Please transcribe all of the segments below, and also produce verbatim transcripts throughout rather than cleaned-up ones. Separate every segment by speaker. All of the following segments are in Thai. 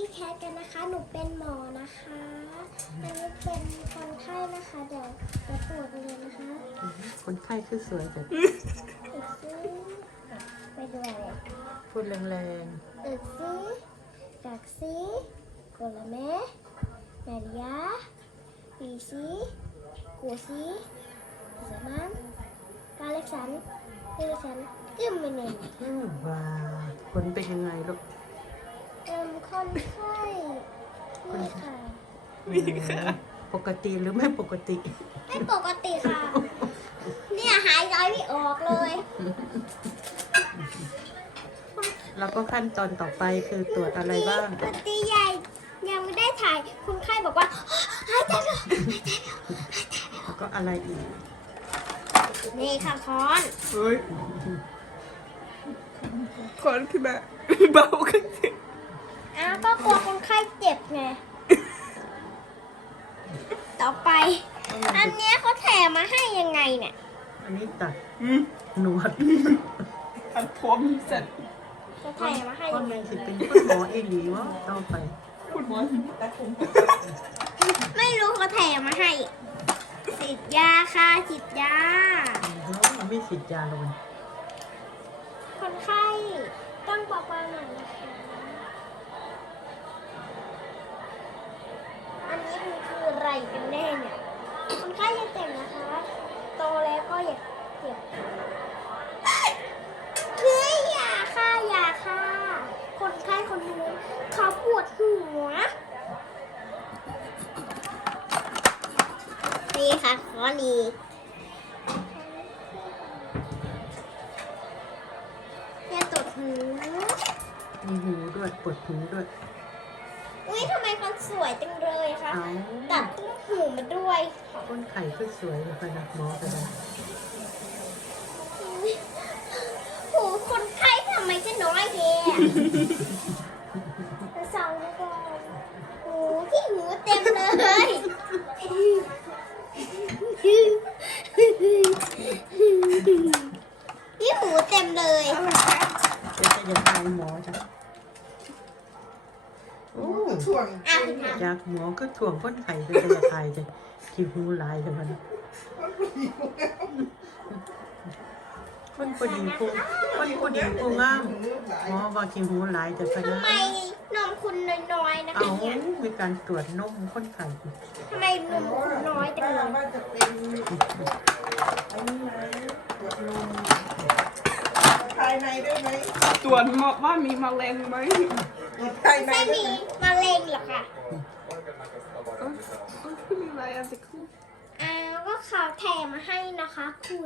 Speaker 1: ดี้แคทกันนะคะหนูเป็นหมอนะคะอันนี้เป็นคนไข้นะคะเดี๋ยวจะตรวจเลยนะคะ
Speaker 2: คนไข้คือสวยแต่
Speaker 1: อึกซิไปด้วย
Speaker 2: พูดแรง
Speaker 1: อึกซิกักซิโกลาเมนาริยาปีซีกูซีzaman Alexan Alexan กึมเนน
Speaker 2: ๆอื้อว้าผลเป็นยังไงลูก
Speaker 1: เอิ่มคนไข้นี่ค่ะ
Speaker 2: อืมปกติหรือไม่ปกติ
Speaker 1: ไม่ปกติค่ะ เนี่ยหายใจไม่ออกเลย
Speaker 2: แล้วก็ขั้นตอนต่อไปคือตรวจอะไรบ้าง
Speaker 1: ปกติใหญ่ยังไม่ได้ถ่ายคนไข้บอกว่าหายใจไม่ออก
Speaker 2: แล้วก็อะไรอีก
Speaker 1: นี่ค่ะคอน
Speaker 3: เฮ้ยคนขึ้นมาเบาขึ้นสิ
Speaker 1: อ้าวก็กลัวคนไข้เจ็บไง ต่อไป อันเนี้ยเขาแถมมาให้ยังไงเนี่ย
Speaker 2: อันนี้ตัด
Speaker 3: อืม
Speaker 2: หนวด
Speaker 3: ตัดผมเสร็จ
Speaker 1: เขาแถมมาให้
Speaker 2: ก็
Speaker 1: ยังไง
Speaker 2: แม่สิเป็นคุณหมอเองหรือว่าต่อไป
Speaker 3: คุณหมอตัดผม
Speaker 1: ไม่รู้เขาแถมมาให้ฉีดยาค่ะฉีดยา
Speaker 2: มันไม่ฉีดยาเลย
Speaker 1: คนไข้ต้องบอกว่าหน่อยนะคะ อันนี้มันคืออะไรกันแน่เนี่ย คนไข้ยังเจ็บนะคะ โตแล้วก็อย่าเจ็บเฮ้ยอย่าค่ะอย่าค่ะ คนไข้คนนี้เขาปวดหัว นี่ค่ะขอนีอย่าตดหู
Speaker 2: มีหูด้วยปวดหูด้วย
Speaker 1: อุ้ยทำไมคนสวยจังเลยคะ
Speaker 2: เอา
Speaker 1: ตัดตุ้มหูมาด้วย
Speaker 2: ก้นไข่คือสวยเลยไปนักหมอไปเลย
Speaker 1: อุ๊ยหูคนไข้ทำไมจะน้อยเดียจะส่องดูก่อนหูที่หูเต็มเลยที่หูเต็มเลย
Speaker 2: เดี๋ยวจะอย่าตายหมอจ้ะโอ้
Speaker 3: ช่วง
Speaker 1: อ่ะคุณท
Speaker 2: อยากหมอก็ถ่วงก้นไข่จะจะอย่าตายจ้ะขี้หูลายจังมันคนพอดีพูคนพอดีพูงามหมอว่าขี้หูลายจะพ
Speaker 1: ำ
Speaker 2: นะ
Speaker 1: ทำไมนมคุณน้อยๆนะคะ
Speaker 2: เอา
Speaker 1: เนี่ย
Speaker 2: มีการตรวจนมก้นไข่
Speaker 1: ทำไมนมคุณน้อยจังเลย
Speaker 3: ว่าจะเป็นอันนี้นะตรวจนมภายในได้ไหมตรวจว่ามีมะเร็งไหมตรวจภายใน
Speaker 1: ไม่
Speaker 3: ได้
Speaker 1: มี
Speaker 3: ไหม
Speaker 1: มะเร็งหรอกค่ะ
Speaker 3: เอ้าเอ้าขึ้นมีอะไรอ่ะสิคุณ
Speaker 1: อ้าวก็เขาแถมมาให้นะคะคุณ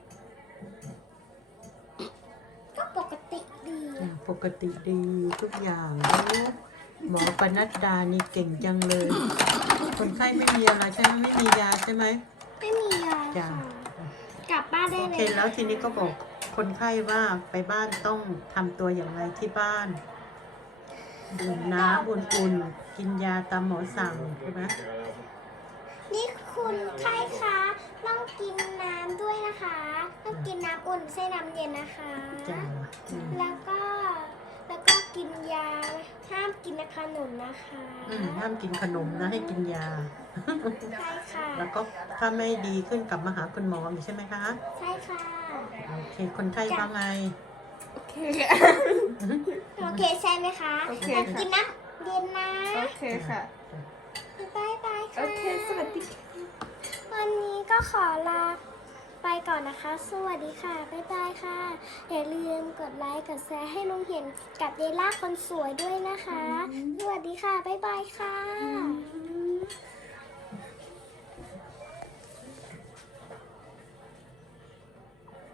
Speaker 1: ก็ปกติดี
Speaker 2: ปกติดีทุกอย่างแล้วหมอปนัดดานี่เก่งจังเลย คนไข้ไม่มีอะไรใช่ไหมไม่มียาใช่ไหม
Speaker 1: ไม่มียา
Speaker 2: จ้ะ
Speaker 1: ค่ะกลับบ้านได้
Speaker 2: โอ
Speaker 1: เล
Speaker 2: เค
Speaker 1: ย
Speaker 2: แล้วทีนี้ก็บอกคนไข้ว่าไปบ้านต้องทำตัวอย่างไรที่บ้านดื่มน้ำอุ่นๆกินยาตามหมอสั่งใช่ไหม
Speaker 1: นี่คุณไข้คะต้องกินน้ำด้วยนะคะ ต้องกินน้ำอุ่นไม่ใช่น้ำเย็นนะคะ
Speaker 2: จ้ะอืม
Speaker 1: แล้วก็แล้วก็กินยาห้ามกินขนมนะคะ
Speaker 2: อืมห้ามกินขนมนะให้กินยา
Speaker 1: ใช่ค่ะ
Speaker 2: แล้วก็ถ้าไม่ดีขึ้นกลับมาหาคุณหมออีกใช่ไหมคะ
Speaker 1: ใช่ค่ะ
Speaker 2: โอเค คนไข้ว่าไง
Speaker 3: โอเค
Speaker 1: โอเคใช่ไหมคะ
Speaker 3: โอเค
Speaker 1: แต่
Speaker 3: ค่ะ
Speaker 1: กินน้ำเย็นนะ
Speaker 3: โอเคค่ะ
Speaker 1: บายบายค่ะ
Speaker 3: โอเคสวัสดีค่ะ
Speaker 1: วันนี้ก็ขอลาไปก่อนนะคะ สวัสดีค่ะ บ๊ายบายค่ะ อย่าลืมกดไลค์ กดแชร์ให้ลุงเห็นกับเดล่าคนสวยด้วยนะคะ สวัสดีค่ะ บ๊ายบายค่ะ